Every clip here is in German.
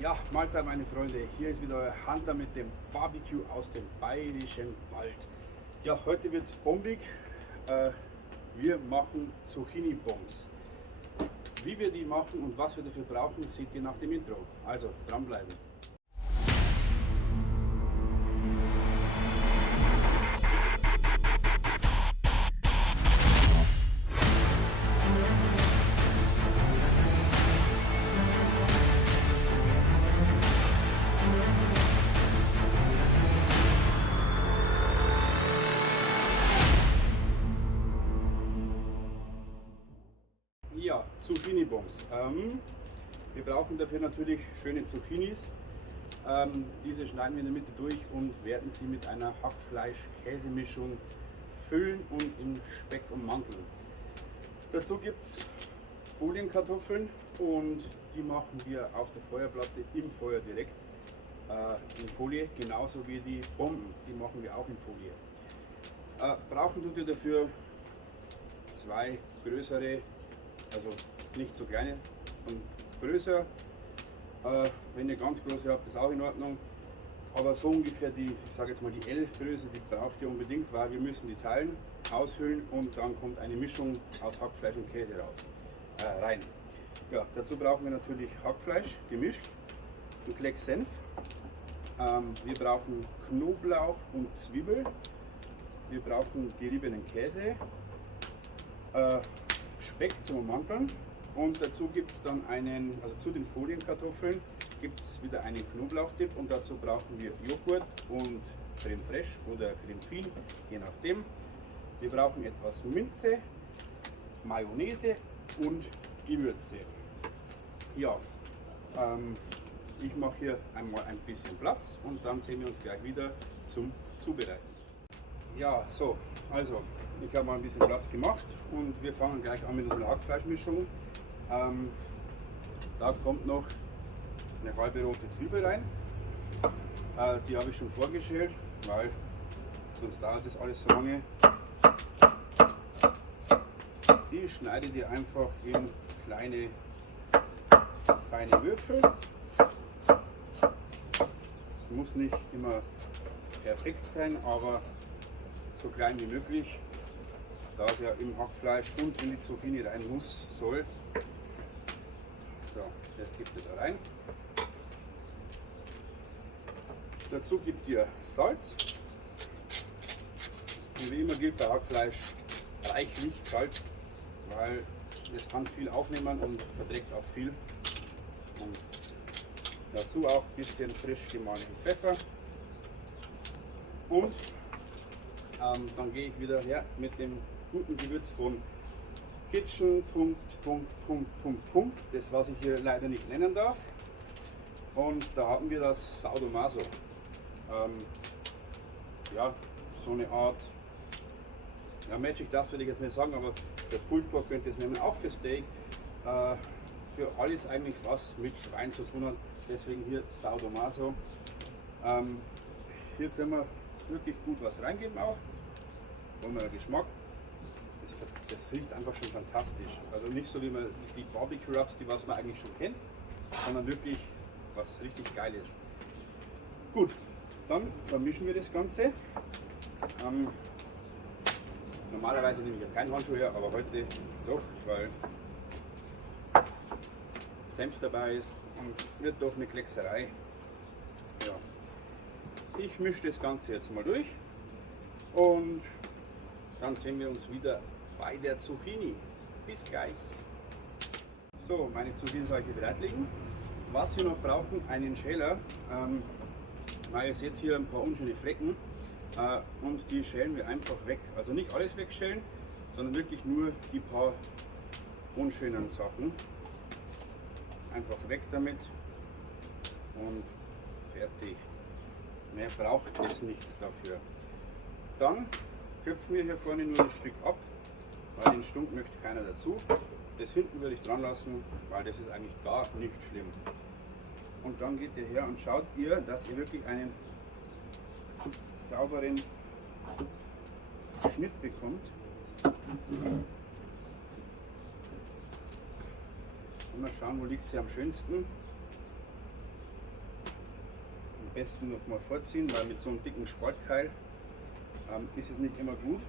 Ja, Mahlzeit meine Freunde, hier ist wieder euer Hunter mit dem Barbecue aus dem bayerischen Wald. Ja, heute wird es bombig. Wir machen Zucchini-Bombs. Wie wir die machen und was wir dafür brauchen, seht ihr nach dem Intro. Also dranbleiben. Ja, Zucchini-Bombs. Wir brauchen dafür natürlich schöne Zucchinis. Diese schneiden wir in der Mitte durch und werden sie mit einer Hackfleisch-Käsemischung füllen und in Speck ummanteln. Dazu gibt es Folienkartoffeln und die machen wir auf der Feuerplatte im Feuer direkt in Folie, genauso wie die Bomben, die machen wir auch in Folie. Brauchen tut ihr dafür zwei größere, also nicht so kleine und größer. Wenn ihr ganz große habt, ist auch in Ordnung. Aber so ungefähr die, ich sage jetzt mal die L-Größe, die braucht ihr unbedingt, weil wir müssen die teilen, ausfüllen und dann kommt eine Mischung aus Hackfleisch und Käse rein. Ja, dazu brauchen wir natürlich Hackfleisch gemischt, ein Klecks Senf. Wir brauchen Knoblauch und Zwiebel. Wir brauchen geriebenen Käse, Speck zum Ummanteln und dazu gibt es dann einen, also zu den Folienkartoffeln gibt es wieder einen Knoblauchdip und dazu brauchen wir Joghurt und Creme Fraiche oder Creme Fil, je nachdem. Wir brauchen etwas Minze, Mayonnaise und Gewürze. Ja, ich mache hier einmal ein bisschen Platz und dann sehen wir uns gleich wieder zum Zubereiten. Ja, so, also ich habe mal ein bisschen Platz gemacht und wir fangen gleich an mit unserer Hackfleischmischung. Da kommt noch eine halbe rote Zwiebel rein. Die habe ich schon vorgeschält, weil sonst dauert das alles so lange. Die schneidet ihr einfach in kleine, feine Würfel. Muss nicht immer perfekt sein, aber so klein wie möglich, da es ja im Hackfleisch und in die Zucchini rein soll. So, das gibt ihr da rein. Dazu gibt ihr Salz. Und wie immer gilt bei Hackfleisch reichlich Salz, weil es kann viel aufnehmen und verträgt auch viel. Und dazu auch ein bisschen frisch gemahlenen Pfeffer. Und dann gehe ich wieder her mit dem guten Gewürz von Kitchen. Das, was ich hier leider nicht nennen darf. Und da haben wir das Saudomaso. Ja, so eine Art, ja, Magic Dust würde ich jetzt nicht sagen, aber für Pulled Pork könnt ihr es nehmen, auch für Steak. Für alles eigentlich, was mit Schwein zu tun hat. Deswegen hier Saudomaso. Hier können wir wirklich gut was reingeben auch. Und der Geschmack, das riecht einfach schon fantastisch. Also nicht so wie man die Barbecue Rubs, die was man eigentlich schon kennt, sondern wirklich was richtig Geiles. Gut, dann vermischen wir das Ganze. Normalerweise nehme ich ja keinen Handschuh her, aber heute doch, weil Senf dabei ist und wird doch eine Kleckserei. Ja. Ich mische das Ganze jetzt mal durch und dann sehen wir uns wieder bei der Zucchini. Bis gleich. So, meine Zucchini soll ich hier bereitlegen. Was wir noch brauchen, einen Schäler. Ihr seht hier ein paar unschöne Flecken und die schälen wir einfach weg. Also nicht alles wegschälen, sondern wirklich nur die paar unschönen Sachen. Einfach weg damit und fertig. Mehr braucht es nicht dafür. Dann köpfen wir hier vorne nur ein Stück ab, weil den Stump möchte keiner dazu. Das hinten würde ich dran lassen, weil das ist eigentlich gar nicht schlimm. Und dann geht ihr her und schaut ihr, dass ihr wirklich einen sauberen Schnitt bekommt. Und mal schauen, wo liegt sie am schönsten. besten noch mal vorziehen, weil mit so einem dicken Sportkeil ist es nicht immer gut.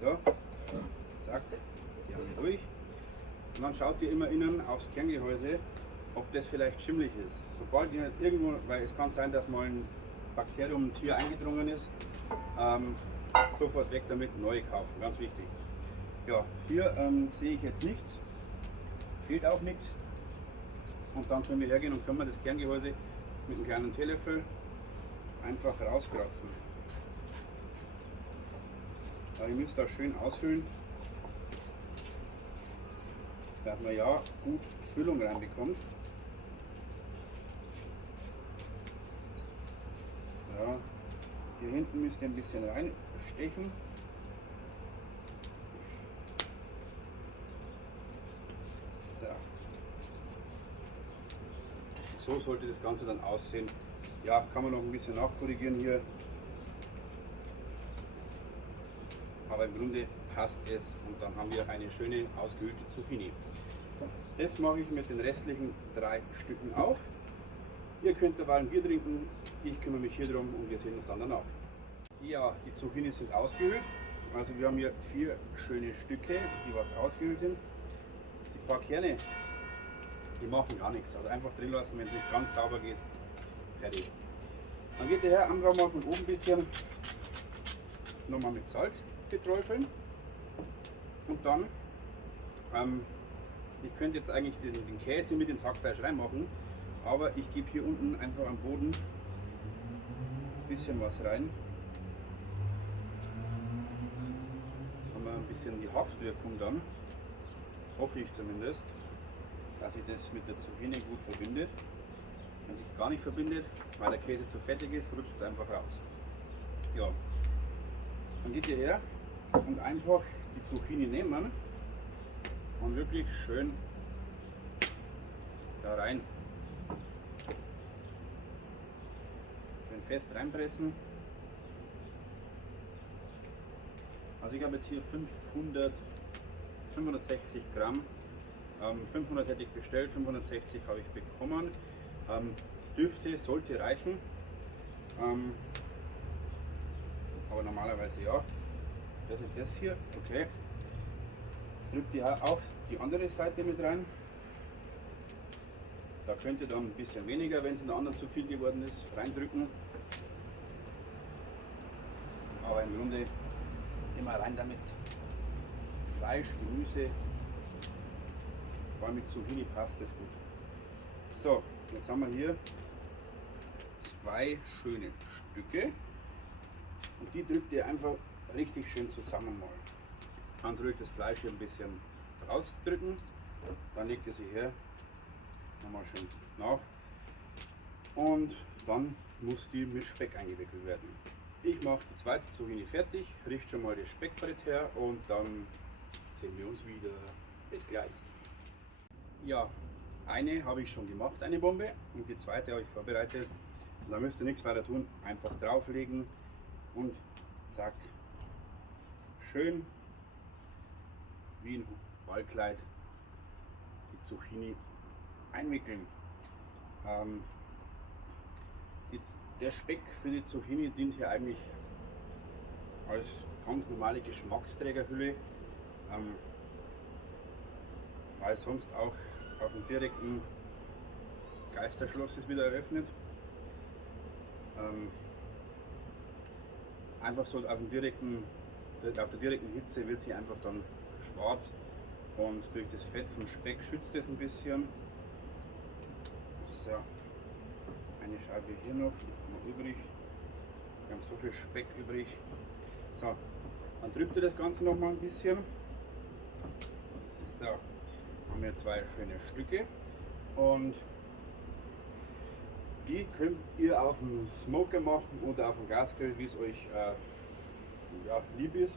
So, zack, die haben wir durch. Und dann schaut ihr immer innen aufs Kerngehäuse, ob das vielleicht schimmlig ist. Sobald ihr irgendwo, weil es kann sein, dass mal ein Bakterium, ein Tier eingedrungen ist, sofort weg damit, neu kaufen, ganz wichtig. Ja, hier sehe ich jetzt nichts, fehlt auch nichts. Und dann können wir hergehen und können wir das Kerngehäuse mit einem kleinen Teelöffel einfach rauskratzen. Ihr müsst das schön ausfüllen, dass man ja gut Füllung reinbekommt. So, hier hinten müsst ihr ein bisschen reinstechen. So sollte das Ganze dann aussehen. Ja, kann man noch ein bisschen nachkorrigieren hier. Aber im Grunde passt es und dann haben wir eine schöne ausgehöhlte Zucchini. Das mache ich mit den restlichen 3 Stücken auch. Ihr könnt dabei ein Bier trinken, ich kümmere mich hier drum und wir sehen uns dann danach. Ja, die Zucchini sind ausgehöhlt. Also wir haben hier 4 schöne Stücke, die was ausgehöhlt sind. Die paar Kerne, die machen gar nichts. Also einfach drin lassen, wenn es nicht ganz sauber geht. Fertig. Dann geht der Herr einfach mal von oben ein bisschen nochmal mit Salz beträufeln. Und dann, ich könnte jetzt eigentlich den Käse mit ins Hackfleisch reinmachen, aber ich gebe hier unten einfach am Boden ein bisschen was rein. Haben wir ein bisschen die Haftwirkung dann, hoffe ich zumindest, dass sich das mit der Zucchini gut verbindet. Wenn sich gar nicht verbindet, weil der Käse zu fettig ist, rutscht es einfach raus. Ja, dann geht ihr her und einfach die Zucchini nehmen und wirklich schön da rein. Schön fest reinpressen. Also ich habe jetzt hier 560 Gramm. 500 hätte ich bestellt, 560 habe ich bekommen. Sollte reichen. Aber normalerweise ja. Das ist das hier. Okay. Drückt ihr auch die andere Seite mit rein. Da könnt ihr dann ein bisschen weniger, wenn es in der anderen zu viel geworden ist, reindrücken. Aber im Grunde immer rein damit. Fleisch, Gemüse, vor allem mit Zucchini passt das gut. So, jetzt haben wir hier 2 schöne Stücke und die drückt ihr einfach richtig schön zusammen mal. Ganz ruhig das Fleisch hier ein bisschen rausdrücken, dann legt ihr sie her, nochmal schön nach und dann muss die mit Speck eingewickelt werden. Ich mache die zweite Zucchini fertig, richte schon mal das Speckbrett her und dann sehen wir uns wieder. Bis gleich. Ja, eine habe ich schon gemacht, eine Bombe, und die zweite habe ich vorbereitet. Und da müsst ihr nichts weiter tun, einfach drauflegen und zack, schön wie ein Ballkleid die Zucchini einwickeln. Der Speck für die Zucchini dient hier eigentlich als ganz normale Geschmacksträgerhülle, weil sonst auch auf dem direkten Geisterschloss ist wieder eröffnet. Einfach so auf der direkten Hitze wird sie einfach dann schwarz und durch das Fett vom Speck schützt es ein bisschen. So, eine Scheibe hier noch übrig. Wir haben so viel Speck übrig. So, dann drückt ihr das Ganze noch mal ein bisschen. So, haben wir 2 schöne Stücke und die könnt ihr auf dem Smoker machen oder auf dem Gasgrill, wie es euch lieb ist.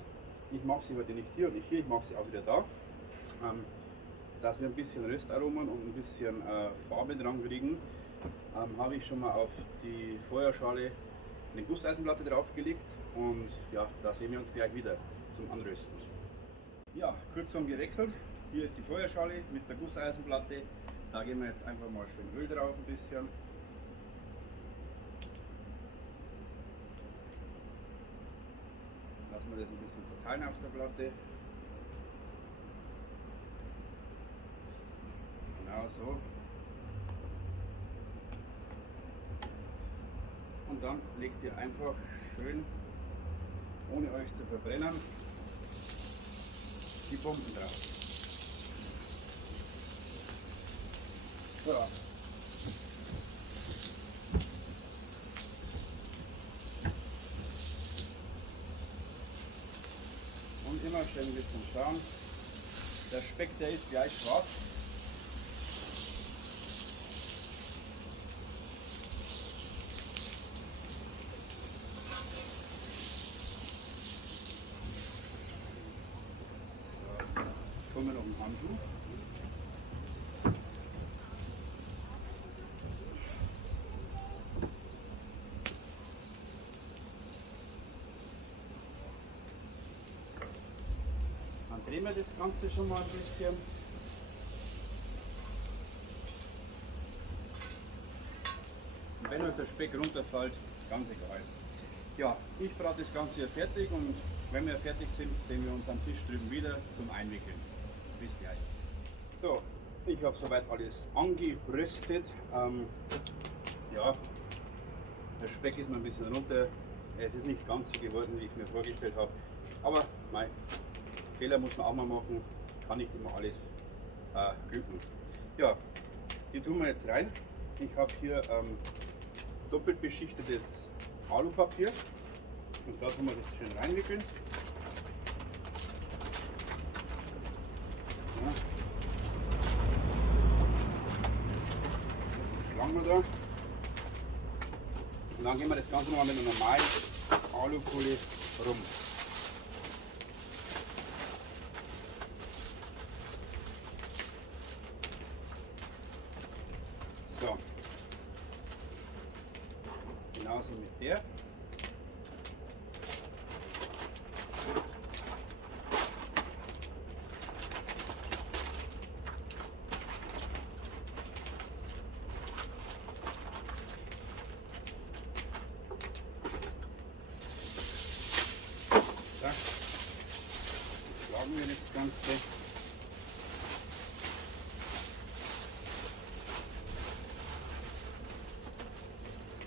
Ich mache sie heute nicht hier und nicht hier, ich mache sie auch wieder da, dass wir ein bisschen Röstaromen und ein bisschen Farbe dran kriegen. Habe ich schon mal auf die Feuerschale eine Gusseisenplatte draufgelegt und ja, da sehen wir uns gleich wieder zum Anrösten. Ja, kurz gewechselt. Hier ist die Feuerschale mit der Gusseisenplatte Da geben wir jetzt einfach mal schön Öl drauf ein bisschen. Lassen wir das ein bisschen verteilen auf der Platte. Genau so. Und dann legt ihr einfach schön, ohne euch zu verbrennen, die Bomben drauf. So. Und immer schön ein bisschen schauen. Der Speck, der ist gleich schwarz. So. Kommen wir noch einen Handschuh. Dann drehen wir das Ganze schon mal ein bisschen. Und wenn euch der Speck runterfällt, ganz egal. Ja, ich brate das Ganze hier fertig und wenn wir fertig sind, sehen wir uns am Tisch drüben wieder zum Einwickeln. Bis gleich. So, ich habe soweit alles angeröstet. Ja, der Speck ist mir ein bisschen runter. Es ist nicht ganz so geworden, wie ich es mir vorgestellt habe. Aber mein Fehler muss man auch mal machen. Kann nicht immer alles glücken. Ja, die tun wir jetzt rein. Ich habe hier doppelt beschichtetes Alupapier. Und da tun wir das schön reinwickeln. Ja. Das schlagen wir da. Und dann gehen wir das Ganze nochmal mit einer normalen Alufolie rum. So. Genauso mit der. Zack. Schlagen wir das Ganze.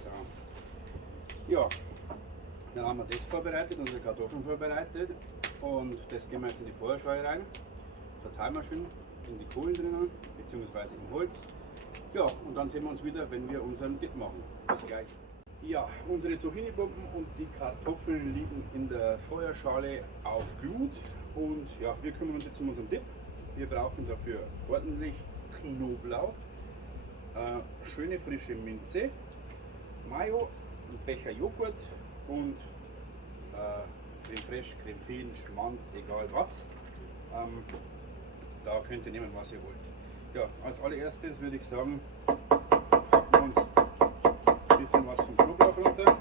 So. Ja, dann haben wir das vorbereitet, unsere Kartoffeln vorbereitet und das geben wir jetzt in die Feuerschale rein. Verteilen wir schön in die Kohlen drinnen, beziehungsweise im Holz. Ja, und dann sehen wir uns wieder, wenn wir unseren Dip machen. Bis gleich. Ja, unsere Zucchini-Bomben und die Kartoffeln liegen in der Feuerschale auf Glut und ja, wir kümmern uns jetzt um unseren Dip. Wir brauchen dafür ordentlich Knoblauch, schöne frische Minze, Mayo, einen Becher Joghurt und Creme Fraiche, Creme Fine, Schmand, egal was. Da könnt ihr nehmen, was ihr wollt. Ja, als allererstes würde ich sagen, packen wir uns ein bisschen was vom Knoblauch runter.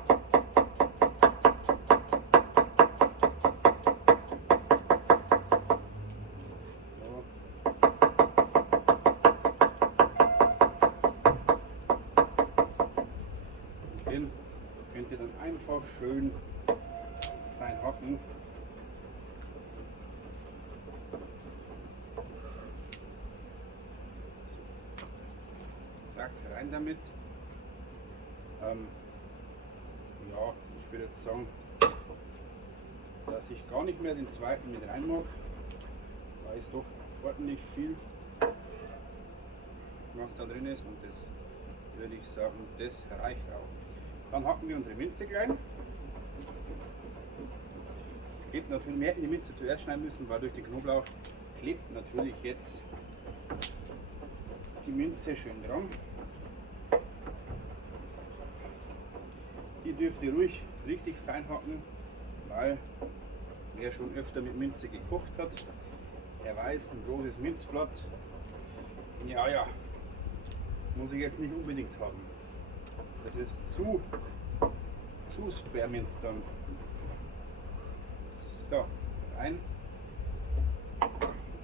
Und den könnt ihr dann einfach schön fein hacken. Zack, rein damit. Ja, ich würde jetzt sagen, dass ich gar nicht mehr den zweiten mit rein mag, weil es doch ordentlich viel was da drin ist und das würde ich sagen, das reicht auch. Dann hacken wir unsere Minze klein. Jetzt klebt natürlich, wir hätten die Minze zuerst schneiden müssen, weil durch den Knoblauch klebt natürlich jetzt die Minze schön dran. Die dürft ihr ruhig richtig fein hacken, weil wer schon öfter mit Minze gekocht hat, der weiß, ein großes Minzblatt, ja, muss ich jetzt nicht unbedingt haben. Das ist zu spermient dann. So, rein.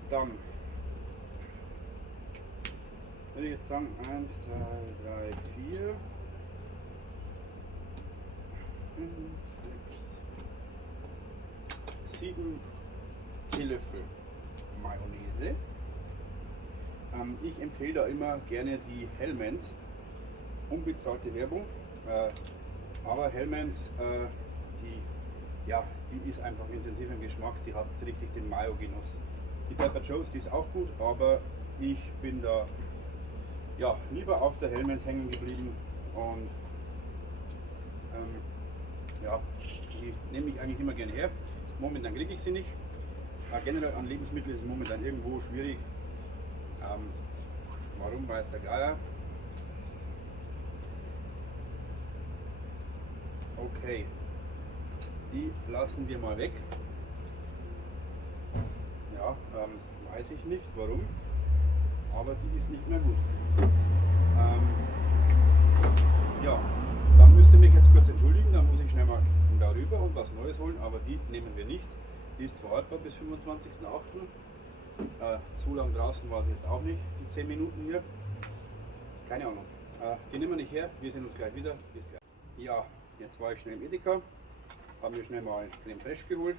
Dann würde ich jetzt sagen 1, 2, 3, 4, 5, 6, 7 Teelöffel Mayonnaise. Ich empfehle da immer gerne die Hellmann's, unbezahlte Werbung, aber Hellmann's, die ist einfach intensiv im Geschmack, die hat richtig den Mayo-Genuss. Die Pepper Joe's, die ist auch gut, aber ich bin da lieber auf der Hellmann's hängen geblieben und die nehme ich eigentlich immer gerne her. Momentan kriege ich sie nicht. Generell an Lebensmitteln ist es momentan irgendwo schwierig. Warum, weiß der Geier. Okay, die lassen wir mal weg. Ja, weiß ich nicht warum, aber die ist nicht mehr gut. Dann müsst ihr mich jetzt kurz entschuldigen, dann muss ich schnell mal darüber und was Neues holen, aber die nehmen wir nicht. Die ist zwar haltbar bis 25.08. Zu lang draußen war sie jetzt auch nicht, die 10 Minuten hier. Keine Ahnung. Die nehmen wir nicht her, wir sehen uns gleich wieder. Bis gleich. Ja, jetzt war ich schnell im Edeka, habe mir schnell mal Creme Fraiche geholt.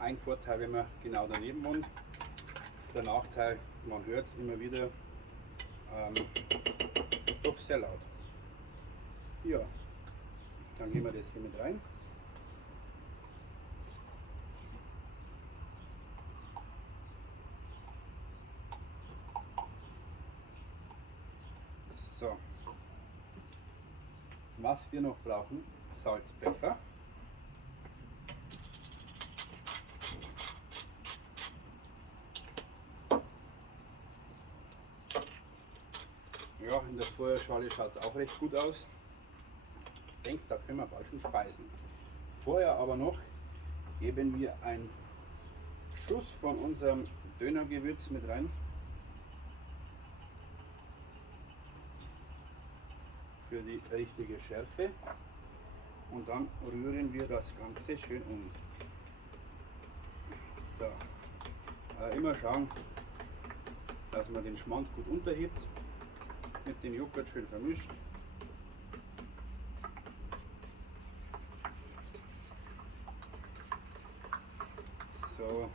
Ein Vorteil, wenn man genau daneben wohnt. Der Nachteil, man hört es immer wieder, ist doch sehr laut. Ja, dann geben wir das hier mit rein. So, was wir noch brauchen, Salz, Pfeffer. Ja, in der Feuerschale schaut es auch recht gut aus. Ich denke, da können wir bald schon speisen. Vorher aber noch geben wir einen Schuss von unserem Dönergewürz mit rein. Für die richtige Schärfe. Und dann rühren wir das Ganze schön um. So. Immer schauen, dass man den Schmand gut unterhebt. Mit dem Joghurt schön vermischt. So.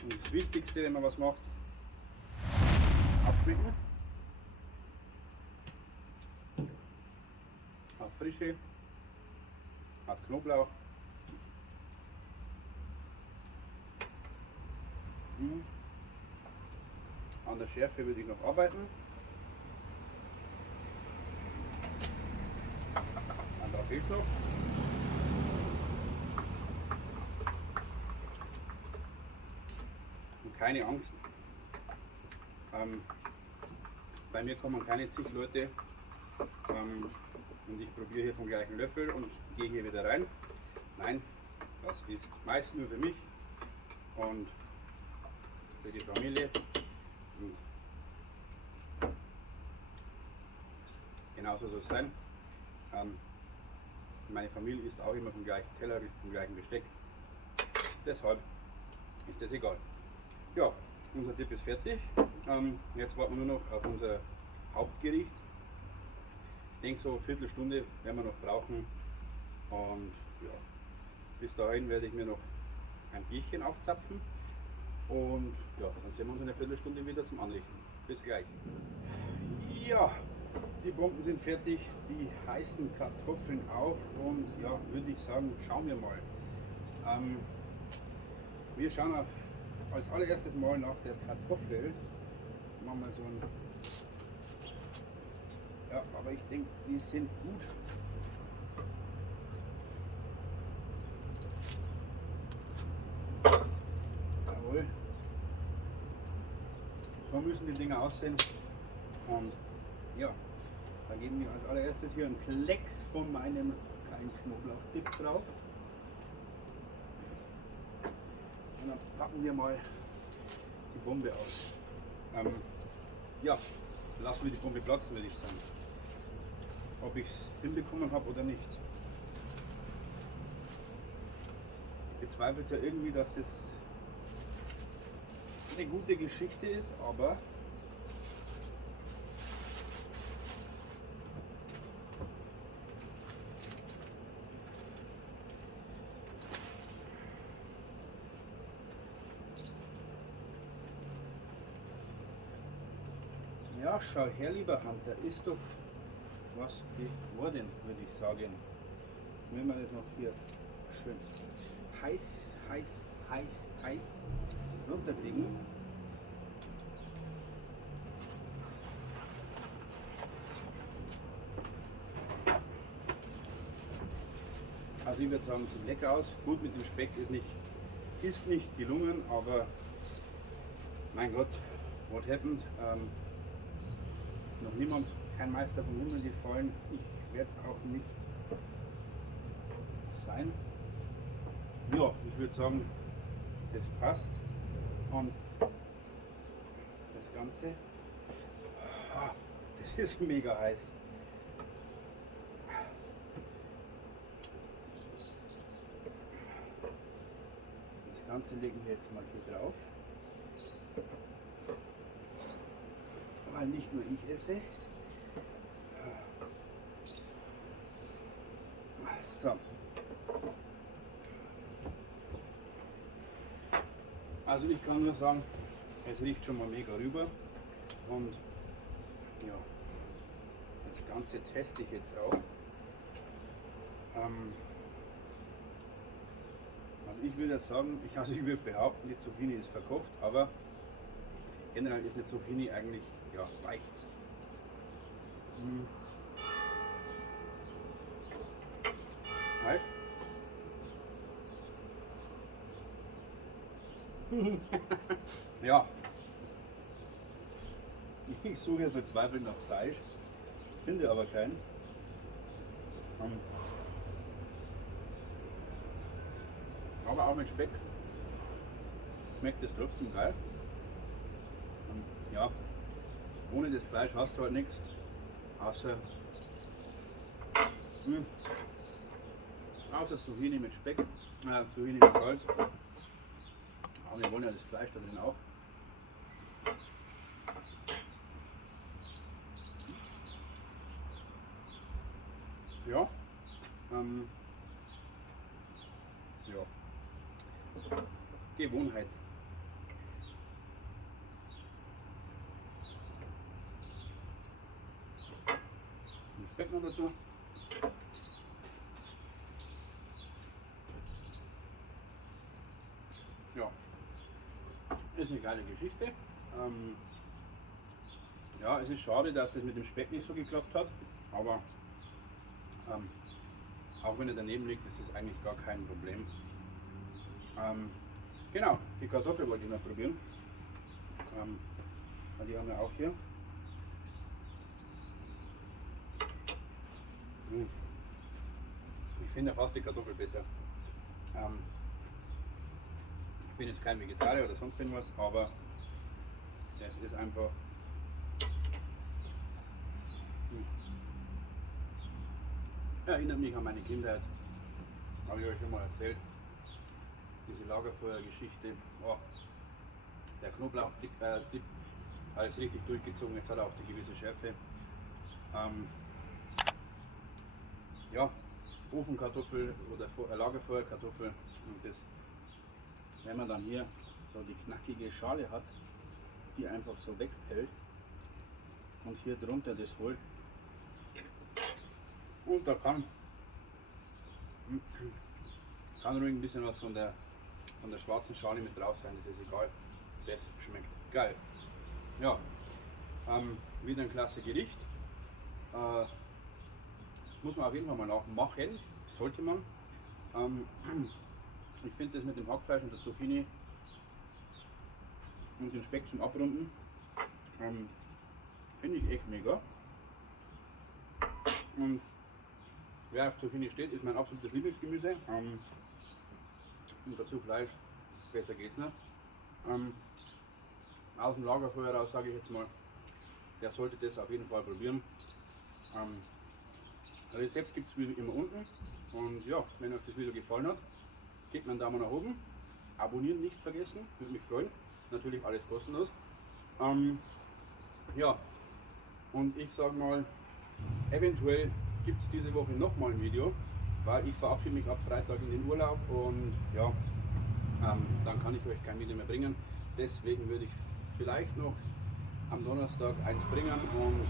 Und das Wichtigste, wenn man was macht, abschmecken. Hat Frische, hat Knoblauch. An der Schärfe würde ich noch arbeiten. Da fehlt es noch. Und keine Angst. Bei mir kommen keine zig Leute und ich probiere hier vom gleichen Löffel und gehe hier wieder rein. Nein, das ist meist nur für mich und für die Familie. Und genauso soll es sein. Meine Familie isst auch immer vom gleichen Teller, vom gleichen Besteck. Deshalb ist das egal. Ja, unser Dip ist fertig. Jetzt warten wir nur noch auf unser Hauptgericht. Ich denke, so eine Viertelstunde werden wir noch brauchen. Und ja, bis dahin werde ich mir noch ein Bierchen aufzapfen. Und ja, dann sehen wir uns in einer Viertelstunde wieder zum Anrichten. Bis gleich. Ja, die Bomben sind fertig, die heißen Kartoffeln auch. Und ja, würde ich sagen, schauen wir mal. Wir schauen als allererstes mal nach der Kartoffel. Machen wir so ein. Ja, aber ich denke, die sind gut. Jawohl. So müssen die Dinger aussehen. Und ja, da geben wir als allererstes hier einen Klecks von meinem kleinen Knoblauchdip drauf. Und dann packen wir mal die Bombe aus. Ja, lassen wir die Bombe platzen, würde ich sagen. Ob ich es hinbekommen habe oder nicht. Ich bezweifle es ja irgendwie, dass das eine gute Geschichte ist, aber Ja, schau her, lieber Hunter, ist doch was geworden, würde ich sagen. Jetzt müssen wir das noch hier schön heiß, heiß, heiß, heiß runterkriegen. Also ich würde sagen, sieht lecker aus. Gut, mit dem Speck ist nicht gelungen, aber mein Gott, what happened? Noch niemand, kein Meister vom Himmel gefallen. Ich werde es auch nicht sein. Ja, ich würde sagen, das passt. Und das Ganze, das ist mega heiß. Das Ganze legen wir jetzt mal hier drauf. Weil nicht nur ich esse. So. Also ich kann nur sagen, es riecht schon mal mega rüber. Und ja, das Ganze teste ich jetzt auch. Also ich würde sagen, ich würde behaupten, die Zucchini ist verkocht, aber generell ist eine Zucchini eigentlich ja, weich. Heiß. Ja, ich suche verzweifelt nach Fleisch, finde aber keins. Aber auch mit Speck schmeckt es trotzdem geil. Ja, ohne das Fleisch hast du halt nichts, außer Zucchini mit Speck, Zucchini mit Salz. Aber wir wollen ja das Fleisch da drin auch. Ja, ja, Gewohnheit. Und Speck noch dazu. Ja, ist eine geile Geschichte. Ja, es ist schade, dass das mit dem Speck nicht so geklappt hat, aber auch wenn er daneben liegt, ist das eigentlich gar kein Problem. Genau, die Kartoffel wollte ich noch probieren. Die haben wir auch hier. Ich finde fast die Kartoffel besser. Ich bin jetzt kein Vegetarier oder sonst irgendwas, aber es ist einfach erinnert mich an meine Kindheit. Habe ich euch schon mal erzählt. Diese Lagerfeuergeschichte. Oh, der Knoblauch-Dip hat jetzt richtig durchgezogen, jetzt hat er auch die gewisse Schärfe. Ja, Ofenkartoffel oder Lagerfeuerkartoffel, und das, wenn man dann hier so die knackige Schale hat, die einfach so wegpellt und hier drunter das holt, und da kann ruhig ein bisschen was von der schwarzen Schale mit drauf sein, das ist egal, das schmeckt geil. Ja, wieder ein klasse Gericht. Muss man auf jeden Fall mal nachmachen, sollte man. Ich finde das mit dem Hackfleisch und der Zucchini und dem Speck zum Abrunden, finde ich echt mega. Und wer auf Zucchini steht, ist mein absolutes Lieblingsgemüse. Und dazu Fleisch, besser geht's nicht. Aus dem Lagerfeuer raus sage ich jetzt mal, der sollte das auf jeden Fall probieren. Rezept gibt es wie immer unten. Und ja, wenn euch das Video gefallen hat, gebt mir einen Daumen nach oben. Abonnieren nicht vergessen, würde mich freuen. Natürlich alles kostenlos. Ja, und ich sage mal, eventuell gibt es diese Woche nochmal ein Video, weil ich verabschiede mich ab Freitag in den Urlaub und ja, dann kann ich euch kein Video mehr bringen. Deswegen würde ich vielleicht noch am Donnerstag eins bringen und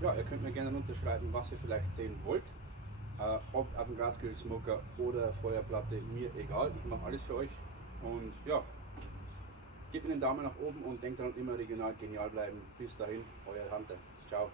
ja, ihr könnt mir gerne unterschreiben, was ihr vielleicht sehen wollt. Ob auf dem Gasgrill, Smoker oder Feuerplatte, mir egal, ich mache alles für euch. Und ja, gebt mir einen Daumen nach oben und denkt daran, immer regional genial bleiben. Bis dahin, euer Hunter. Ciao.